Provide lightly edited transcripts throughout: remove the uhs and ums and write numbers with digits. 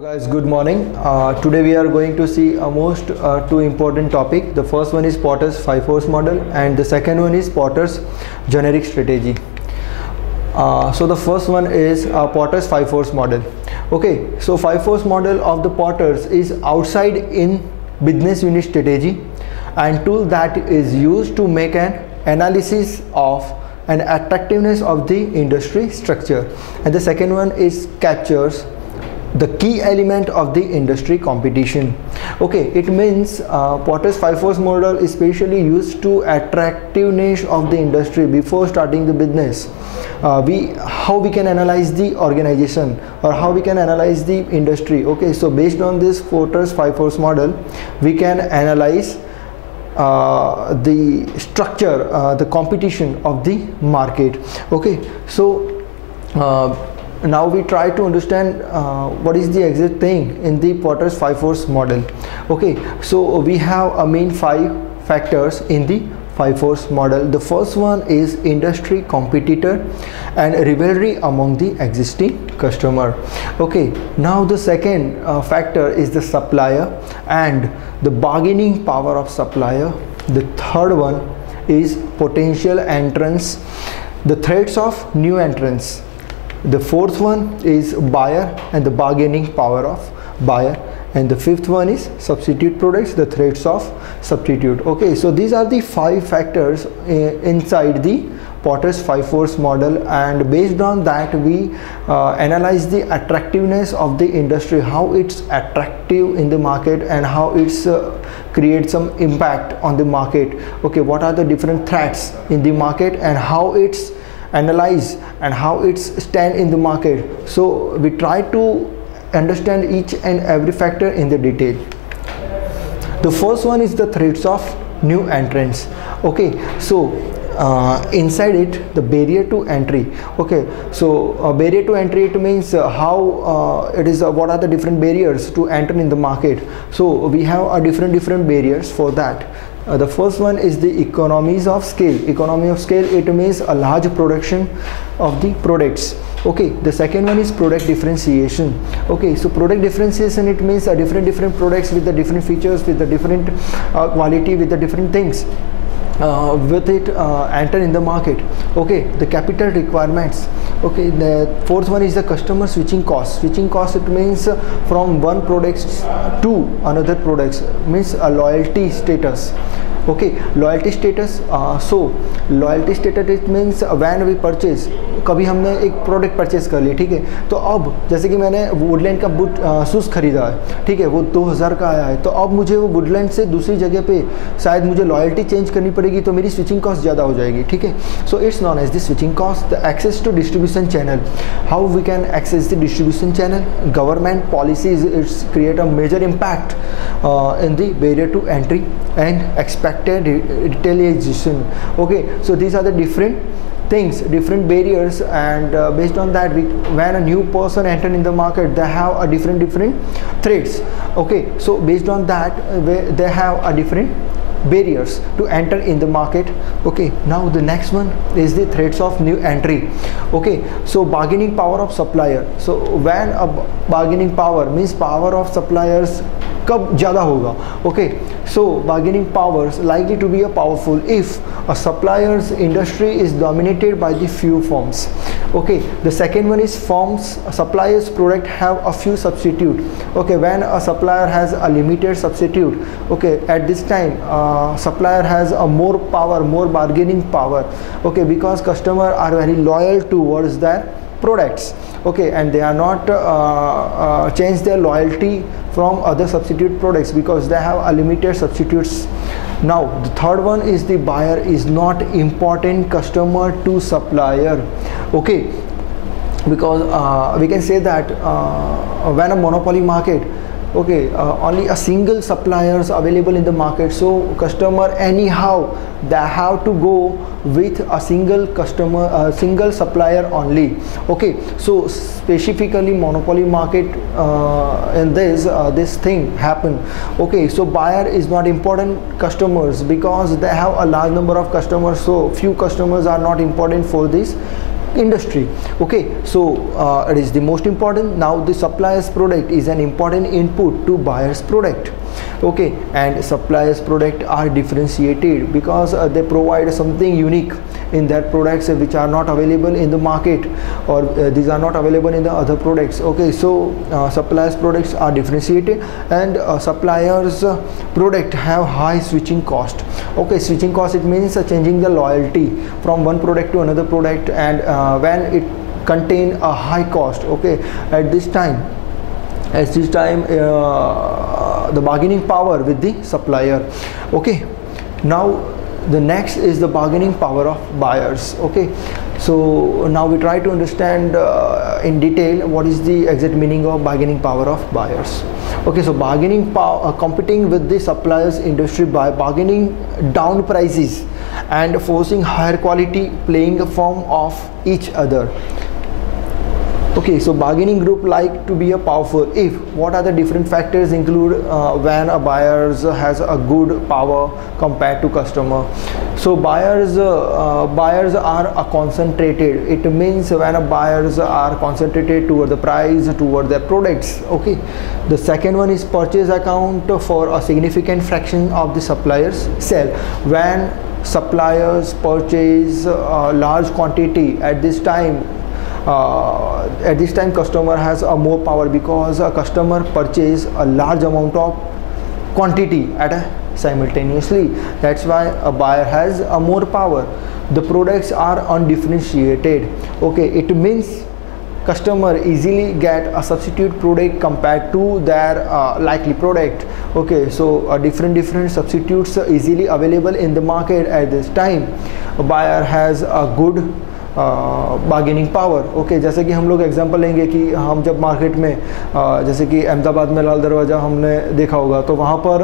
Guys, good morning. Today we are going to see a most two important topic. The first one is Porter's 5-force model and the second one is Porter's generic strategy. So the first one is Porter's 5-force model. Okay, so 5-force model of the Porter's is outside in business unit strategy and tool that is used to make an analysis of an attractiveness of the industry structure, and the second one is captures the key element of the industry competition. Okay, it means Porter's 5-force model is specially used to attractiveness of the industry before starting the business. How we can analyze the organization or how we can analyze the industry. Okay, so based on this Porter's 5-force model, we can analyze the structure, the competition of the market. Okay, so now we try to understand what is the exact thing in the Porter's 5-force model. Okay, so we have a main 5 factors in the 5-force model. The first one is industry competitor and rivalry among the existing customer. Okay, now the second factor is the supplier and the bargaining power of supplier. The third one is potential entrants, the threats of new entrants. The fourth one is buyer and the bargaining power of buyer, and the fifth one is substitute products, the threats of substitute. Okay, so these are the 5 factors inside the Porter's 5-force model, and based on that we analyze the attractiveness of the industry, how it's attractive in the market and how it's create some impact on the market. Okay, what are the different threats in the market and how it's analyze and how it's stand in the market. So we try to understand each and every factor in the detail. The first one is the threats of new entrants. Okay, so inside it, the barrier to entry. Okay, so barrier to entry, it means how it is what are the different barriers to enter in the market. So we have different barriers for that. The first one is the economies of scale. Economy of scale, it means a large production of the products. Okay, the second one is product differentiation. Okay, so product differentiation, it means different products with the different features, with the different quality, with the different things with it enter in the market. Okay, the capital requirements. Okay, the fourth one is the customer switching cost. Switching cost, it means from one product to another products, means a loyalty status. Okay, loyalty status. So loyalty status, it means when we purchase, कभी हमने एक product purchase कर ली, ठीक है, तो अब जैसे कि मैंने वुडलैंड का बूट शूज़ खरीदा है, ठीक है, वो 2000 का आया है, तो अब मुझे वो वुडलैंड से दूसरी जगह पे शायद मुझे लॉयल्टी चेंज करनी पड़ेगी, तो मेरी स्विचिंग कॉस्ट ज़्यादा हो जाएगी. ठीक है, so it's known as the switching cost. The access to distribution channel, how we can access the distribution channel. Government policies, it's create a major impact in the barrier to entry and expected retaliation. Okay, so these are the different things, different barriers, and based on that, when a new person enter in the market, they have a different threats. Okay, so based on that, they have a different barriers to enter in the market. Okay, now the next one is the threats of new entry. Okay, so bargaining power of supplier. So when a bargaining power means power of suppliers कब ज़्यादा होगा. Okay, so bargaining powers likely to be powerful if a supplier's industry is dominated by the few firms. Okay, the second one is firms, supplier's product have a few substitute. Okay, when a supplier has a limited substitute, okay, at this time supplier has a more power, more bargaining power. Okay, because customers are very loyal towards their products. Okay, and they are not change their loyalty from other substitute products because they have a limited substitutes. Now the third one is the buyer is not important customer to supplier. Okay, because we can say that when a monopoly market, okay, only a single suppliers available in the market, so customer anyhow they have to go with a single customer, single supplier only. Okay, so specifically monopoly market in this thing happen. Okay, so buyer is not important customers because they have a large number of customers, so few customers are not important for this industry. Okay, so it is the most important. Now the supplier's product is an important input to buyer's product. Okay, and suppliers product are differentiated because they provide something unique in their products which are not available in the market, or these are not available in the other products. Okay, so suppliers products are differentiated, and suppliers product have high switching cost. Okay, switching cost, it means changing the loyalty from one product to another product, and when it contain a high cost. Okay, at this time the bargaining power with the supplier. Okay, now the next is the bargaining power of buyers. Okay, so now we try to understand in detail what is the exact meaning of bargaining power of buyers. Okay, so bargaining power, competing with the suppliers industry by bargaining down prices and forcing higher quality, playing a form of each other. Okay, so bargaining group like to be a powerful if what are the different factors include when a buyer has a good power compared to customer. So buyers are concentrated. It means when a buyers are concentrated toward the price, toward their products. Okay, the second one is purchase account for a significant fraction of the suppliers sell. When suppliers purchase a large quantity, at this time customer has a more power, because a customer purchase a large amount of quantity at a simultaneously. That's why a buyer has a more power. The products are undifferentiated. Okay, it means customer easily get a substitute product compared to their likely product. Okay, so different substitutes easily available in the market at this time. A buyer has a good bargaining power. Okay, जैसे कि हम लोग example लेंगे कि हम जब market में जैसे कि अहमदाबाद में लाल दरवाज़ा हमने देखा होगा, तो वहाँ पर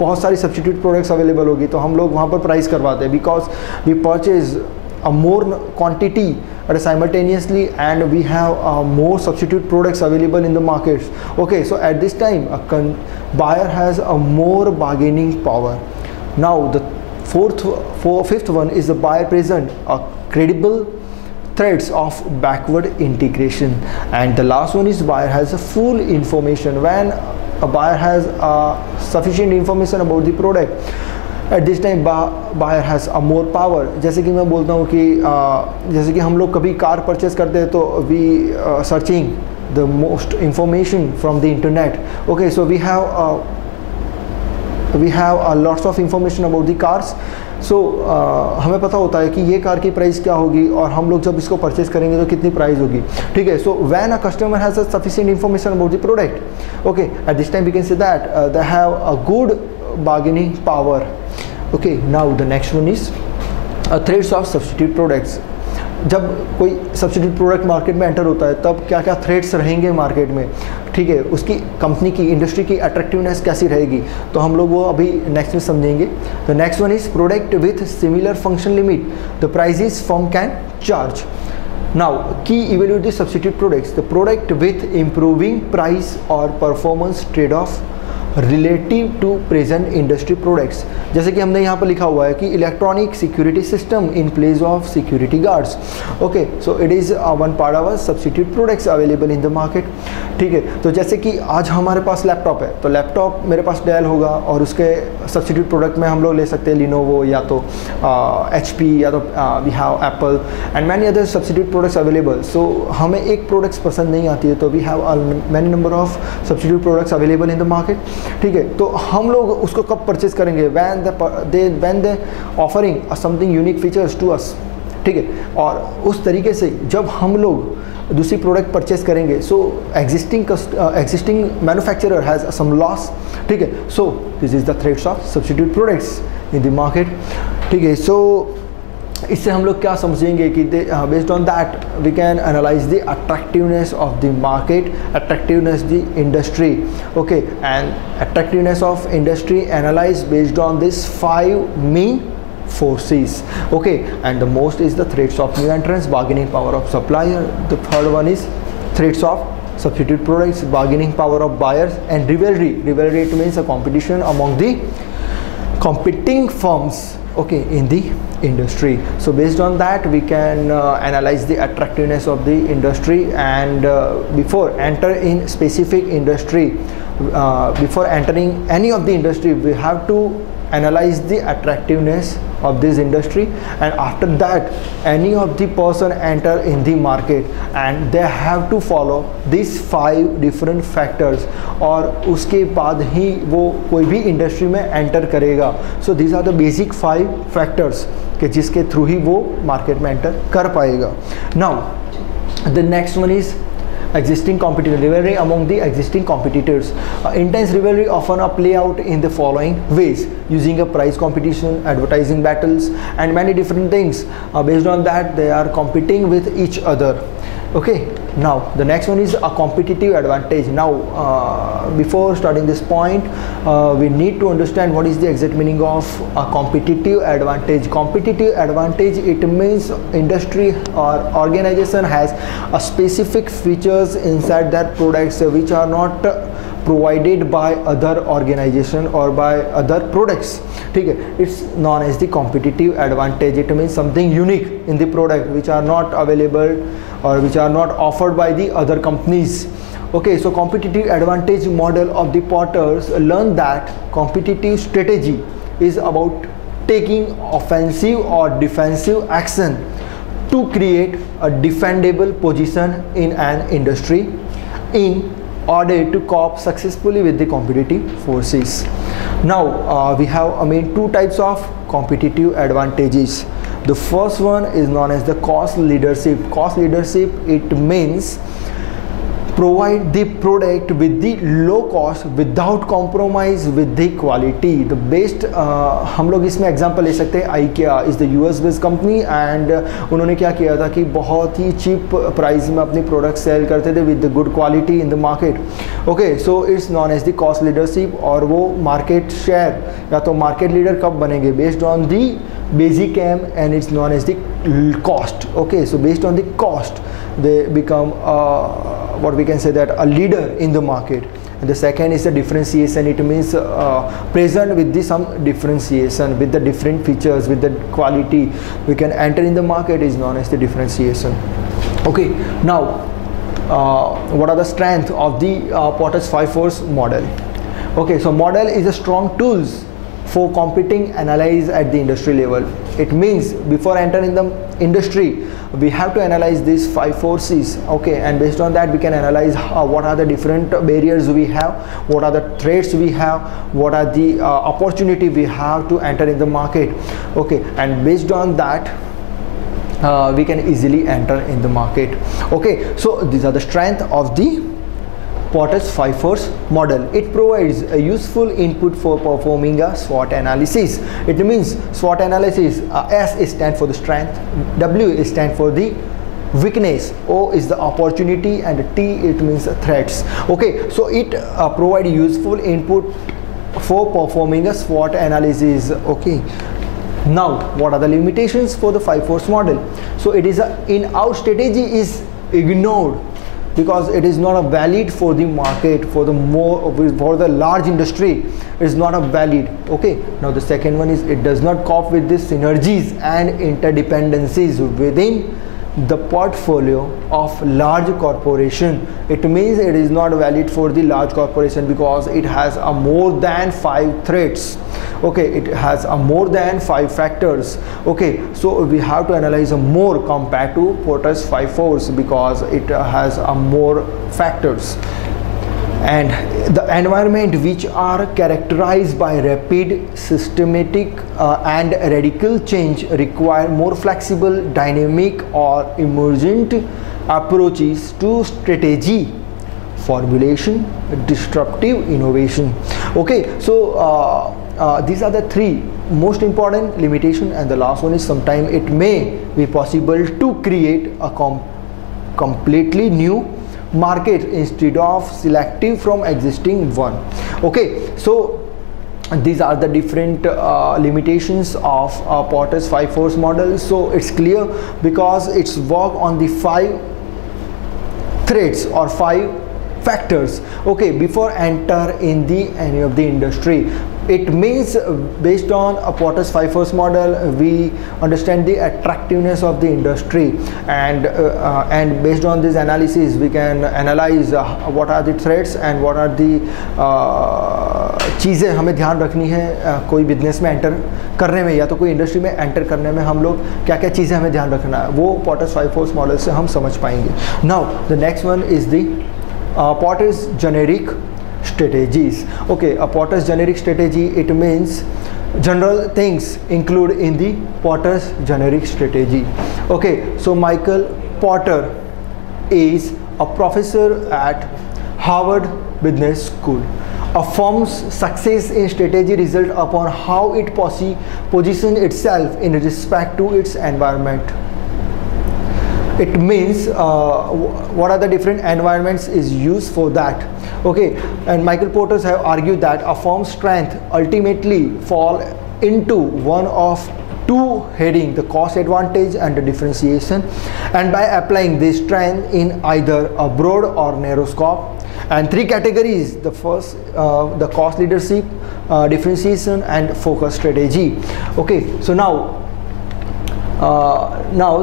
बहुत सारी सब्स्टिट्यूट प्रोडक्ट्स अवेलेबल होगी, तो हम लोग वहाँ पर प्राइस करवाते हैं because we purchase a more quantity at simultaneously and we have more substitute products available in the markets. Okay, so at this time a buyer has a more bargaining power. Now the fifth one is the buyer present a credible threats of backward integration, and the last one is buyer has a full information. When a buyer has sufficient information about the product, at this time buyer has a more power. जैसे कि मैं बोलता हूँ कि जैसे कि हम लोग कभी कार परचेज करते हैं तो we searching the most information from the internet. Okay, so we have lots of information about the cars. So हमें पता होता है कि ये कार की प्राइस क्या होगी और हम लोग जब इसको परचेज करेंगे तो कितनी प्राइस होगी. ठीक है, so when a customer has a sufficient information about the product, okay, at this time we can say that they have a good bargaining power. Okay, now the next one is threats of substitute products. जब कोई substitute product market में enter होता है तब क्या क्या threats रहेंगे market में. ठीक है, उसकी कंपनी की इंडस्ट्री की अट्रैक्टिवनेस कैसी रहेगी, तो हम लोग वो अभी नेक्स्ट में समझेंगे. The next one is product with similar function limit the prices firm can charge. Now की evaluate the substitute products. The product with improving price or performance trade off relative to present industry products. जैसे कि हमने यहाँ पर लिखा हुआ है कि electronic security system in place of security guards. Okay, so it is one part of substitute products available in the market. ठीक है, तो जैसे कि आज हमारे पास लैपटॉप है, तो लैपटॉप मेरे पास डेल होगा और उसके सब्स्टिट्यूट प्रोडक्ट में हम लोग ले सकते हैं लिनोवो या तो HP या तो we have Apple and many other substitute products available. So हमें एक प्रोडक्ट्स पसंद नहीं आती है तो we have many number of substitute products available in the market. ठीक है, तो हम लोग उसको कब परचेज करेंगे? when they offering something unique features to us. ठीक है, और उस तरीके से जब हम लोग दूसरी प्रोडक्ट परचेज करेंगे, so existing manufacturer has some loss. ठीक है, so this is the threats of substitute products in the market. ठीक है, सो इससे हम लोग क्या समझेंगे कि based on that we can analyse the attractiveness of the market, attractiveness the industry. Okay, and attractiveness of industry analyse based on this 5 main forces. Okay, and the most is the threats of new entrants, bargaining power of supplier. The third one is threats of substitute products, bargaining power of buyers, and rivalry. Rivalry, it means a competition among the competing firms, okay, in the industry. So based on that we can analyze the attractiveness of the industry, and before enter in specific industry, before entering any of the industry, we have to analyze the attractiveness of this industry, and after that any of the person enter in the market, and they have to follow these 5 different factors, और उसके बाद ही वो कोई भी industry में enter करेगा. So these are the basic 5 factors कि जिसके थ्रू ही वो मार्केट में एंटर कर पाएगा. Now the next one is existing competitor rivalry among the existing competitors. Intense rivalry often play out in the following ways: using a price competition, advertising battles, and many different things. Based on that they are competing with each other. Okay, now the next one is a competitive advantage. Now before starting this point, we need to understand what is the exact meaning of a competitive advantage. Competitive advantage, it means industry or organization has a specific features inside that products which are not provided by other organization or by other products. ठीक है, it's known as the competitive advantage. It means something unique in the product which are not available or which are not offered by the other companies. Okay, so competitive advantage model of the Porters learn that competitive strategy is about taking offensive or defensive action to create a defendable position in an industry in order to cope successfully with the competitive forces. Now we have two types of competitive advantages. The first one is known as the cost leadership. Cost leadership, it means provide the product with the low cost without compromise with the quality. The best हम लोग इसमें example ले सकते हैं. IKEA is the US based company and उन्होंने क्या किया था कि बहुत ही चीप प्राइस में अपनी प्रोडक्ट सेल करते थे with the good quality in the market. Okay, so it's known as the cost leadership. और वो मार्केट शेयर या तो मार्केट लीडर कब बनेंगे? Based on the basic aim, and it's known as the cost. Okay, so based on the cost they become what we can say that a leader in the market. And the second is the differentiation. It means present with the some differentiation with the different features, with the quality we can enter in the market is known as the differentiation. Okay, now what are the strengths of the Porter's 5 force model? Okay, so model is a strong tools for competing analyze at the industry level. It means before entering the industry we have to analyze these 5 forces. Okay, and based on that we can analyze what are the different barriers we have, what are the threats we have, what are the opportunity we have to enter in the market. Okay, and based on that we can easily enter in the market. Okay, so these are the strength of the Porter's 5 force model. It provides a useful input for performing a SWOT analysis. It means SWOT analysis, S is stand for the strength, W is stand for the weakness, O is the opportunity, and T it means threats. Okay, so it provides useful input for performing a SWOT analysis. Okay, now what are the limitations for the 5 force model? So it is in-out strategy is ignored because it is not a valid for the market, for the large industry it is not a valid. Okay, now the second one is it does not cope with the synergies and interdependencies within the portfolio of large corporation. It means it is not valid for the large corporation because it has a more than 5 threats. Okay, it has a more than 5 factors. Okay, so we have to analyze a more compared to Porter's 5 force because it has a more factors. And the environment which are characterized by rapid, systematic and radical change require more flexible, dynamic or emergent approaches to strategy formulation, disruptive innovation. Okay, so these are the 3 most important limitation, and the last one is sometimes it may be possible to create a completely new market instead of selective from existing one. Okay, so these are the different limitations of Porter's 5 force model. So it's clear because it's work on the 5 threats or 5 factors. Okay, before enter in the any of the industry. It means based on a Porter's 5 Force model, we understand the attractiveness of the industry, and based on this analysis, we can analyze what are the threats and what are the चीज़ें हमें ध्यान रखनी है कोई business में enter करने में या तो कोई इंडस्ट्री में एंटर करने में हम लोग क्या क्या चीज़ें हमें ध्यान रखना है, वो Porter's 5 Force मॉडल से हम समझ पाएंगे. Now the next one is the Porter's generic strategies. Okay, a Porter's generic strategy, it means general things include in the Porter's generic strategy. Okay, so Michael Porter is a professor at Harvard Business School. A firm's success in strategy results upon how it positions itself in respect to its environment. It means what are the different environments is used for that. Okay, and Michael Porter have argued that a firm's strength ultimately fall into one of two heading, the cost advantage and the differentiation, and by applying this strength in either a broad or narrow scope. And three categories: the first, the cost leadership, differentiation, and focus strategy. Okay, so now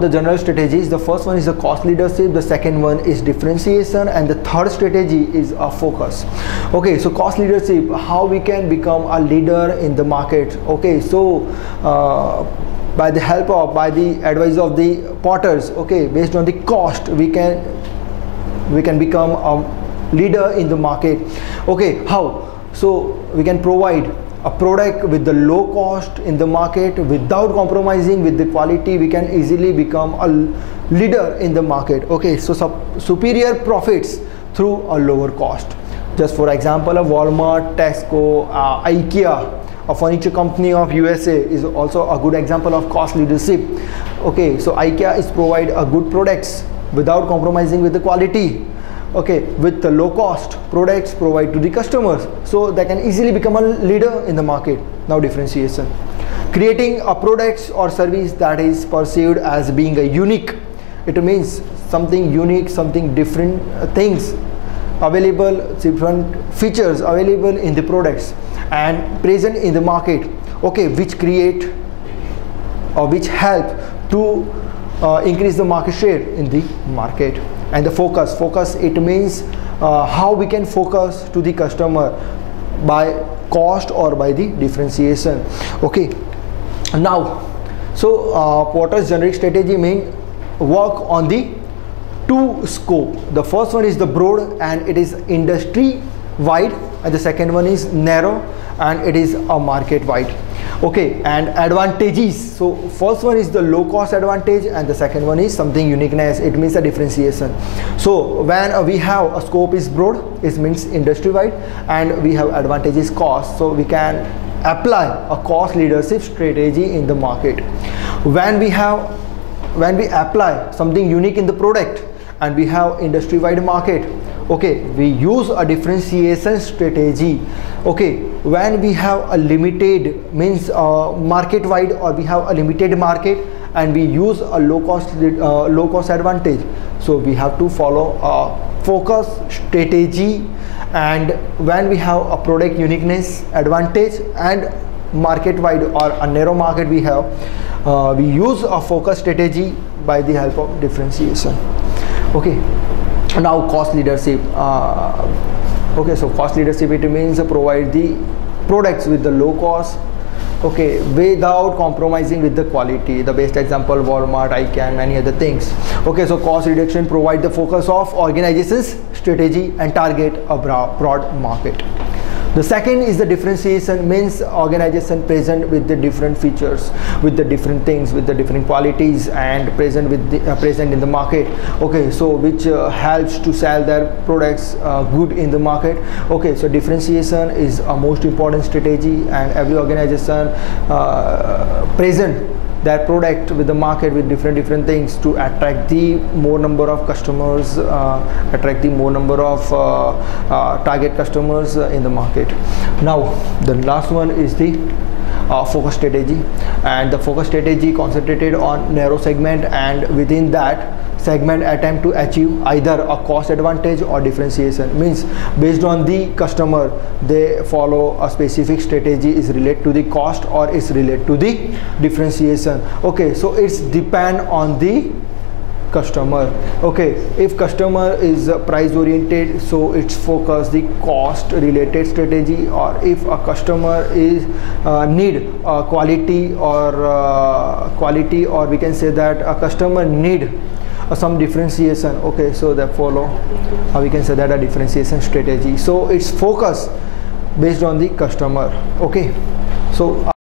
the general strategies. The first one is the cost leadership, the second one is differentiation, and the third strategy is a focus. Okay, so cost leadership, how we can become a leader in the market. Okay, so by the help of, by the advice of the Porters, okay, based on the cost, we can become a leader in the market. Okay, how? So we can provide a product with the low cost in the market without compromising with the quality. We can easily become a leader in the market. Okay, so superior profits through a lower cost. Just for example, a Walmart, Tesco, IKEA, a furniture company of USA is also a good example of cost leadership. Okay, so IKEA is provide a good products without compromising with the quality. Okay, with the low cost products provide to the customers, so they can easily become a leader in the market. Now differentiation, creating a product or service that is perceived as being a unique. It means something unique, something different, things available, different features available in the products and present in the market. Okay, which create or which help to increase the market share in the market. And the focus, it means how we can focus to the customer by cost or by the differentiation. Okay, now so Porter's generic strategy mean work on the two scope. The first one is the broad and it is industry wide, and the second one is narrow and it is a market wide. Okay, and advantages. So first one is the low cost advantage and the second one is something uniqueness. It means a differentiation. So when we have a scope is broad, it means industry wide, and we have advantages cost, so we can apply a cost leadership strategy in the market. When we apply something unique in the product and we have industry wide market, okay, we use a differentiation strategy. Okay, when we have a limited, means market wide, or we have a limited market and we use a low cost advantage, so we have to follow a focus strategy. And when we have a product uniqueness advantage and market wide or a narrow market, we use a focus strategy by the help of differentiation. Okay, now cost leadership. Okay, so cost leadership, it means provide the products with the low cost, okay, without compromising with the quality. The best example, Walmart, IKEA, and many other things. Okay, so cost reduction provide the focus of organization's strategy and target a broad market. The second is the differentiation, means organization present with the different features, with the different things, with the different qualities, and present with the present in the market. Okay, so which helps to sell their products good in the market. Okay, so differentiation is a most important strategy, and every organization present their product with the market with different things to attract the more number of customers, attract the more number of target customers in the market. Now the last one is the focus strategy, and the focus strategy concentrated on narrow segment, and within that segment attempt to achieve either a cost advantage or differentiation. Means based on the customer, they follow a specific strategy is related to the cost or is related to the differentiation. Okay, so it's depend on the customer. Okay, if customer is price oriented, so it's focus the cost related strategy, or if a customer is need quality or we can say that a customer need some differentiation. Okay, so that follow we can say that a differentiation strategy. So it's focus based on the customer. Okay, so